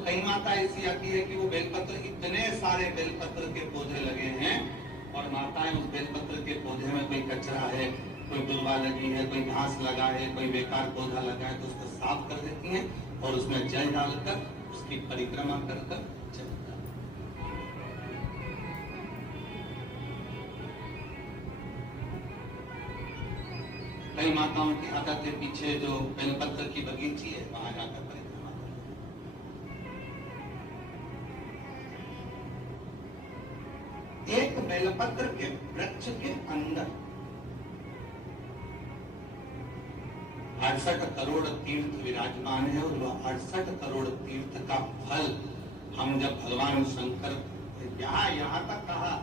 कई माता ऐसी आती है कि वो बेलपत्र, इतने सारे बेलपत्र के पौधे लगे हैं और माताएं उस बेलपत्र के पौधे में कोई कचरा है, कोई दुर्वा लगी है, कोई घास लगा है, कोई बेकार पौधा लगा है, तो उसको साफ कर देती हैं और उसमें जल डालकर उसकी परिक्रमा कर चलता। कई माताओं की आदत है पीछे जो बेलपत्र की बगीची है वहां जाकर परिक्रमा कर। एक बेलपत्र के वृक्ष के अंदर 68 करोड़ तीर्थ विराजमान है और वह 68 करोड़ तीर्थ का फल हम जब भगवान शंकर यहाँ तक कहा।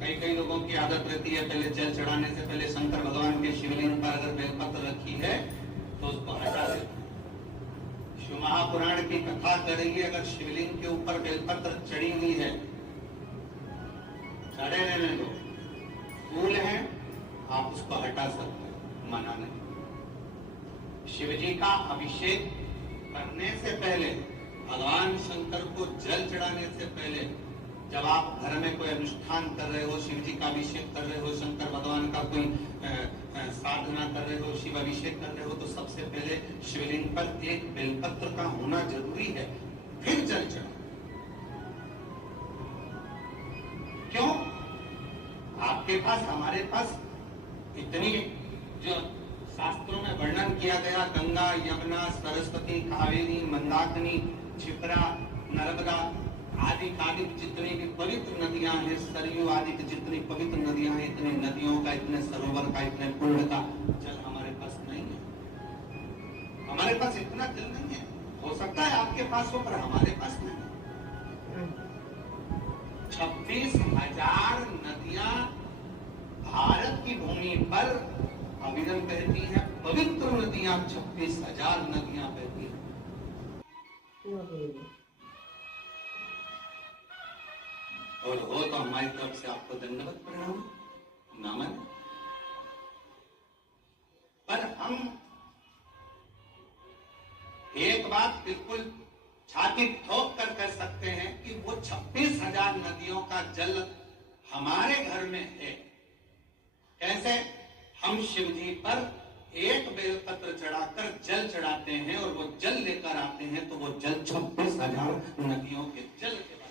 कई लोगों की आदत रहती है पहले जल चढ़ाने से पहले शंकर भगवान के शिवलिंग पर अगर बेलपत्र रखी है तो उसको हटा देते हैं। शिव महापुराण की कथा कर रही है, अगर शिवलिंग के ऊपर बेलपत्र चढ़ी हुई है, चढ़े रहने दो, फूल है, आप उसको हटा सकते हैं, मना नहीं। शिव जी का अभिषेक करने से पहले, भगवान शंकर को जल चढ़ाने से पहले, जब आप घर में कोई अनुष्ठान कर रहे हो, शिव जी का अभिषेक कर रहे हो, शंकर भगवान का कोई साधना कर रहे हो, शिव अभिषेक कर रहे हो, तो सबसे पहले शिवलिंग पर एक बेलपत्र का होना जरूरी है, फिर जल चढ़ाओ। क्यों? आपके पास, हमारे पास इतनी जो शास्त्रों में वर्णन किया गया, गंगा, यमुना, सरस्वती, कावेरी, मंदाकिनी, क्षिप्रा, नर्मदा आदि जितनी भी पवित्र नदियां हैं, सरयू आदि की जितनी पवित्र नदियां हैं, इतने नदियों का, इतने सरोवर का, इतने कुंड का जल हमारे पास नहीं है। हमारे पास इतना जल नहीं है। हो सकता है आपके पास हो, पर हमारे पास नहीं। 26,000 नदियां भारत की भूमि पर अविरल बहती है। पवित्र नदियां 26,000 नदियां बहती हैं। और हो तो हमारी तरफ से आपको दंडवत प्रणाम, नमन। पर हम एक बात बिल्कुल छाती ठोक कर कह सकते हैं कि वो 26,000 नदियों का जल हमारे घर में है। कैसे? हम शिव जी पर एक बेलपत्र चढ़ाकर जल चढ़ाते हैं और वो जल लेकर आते हैं, तो वो जल 26,000 नदियों के जल के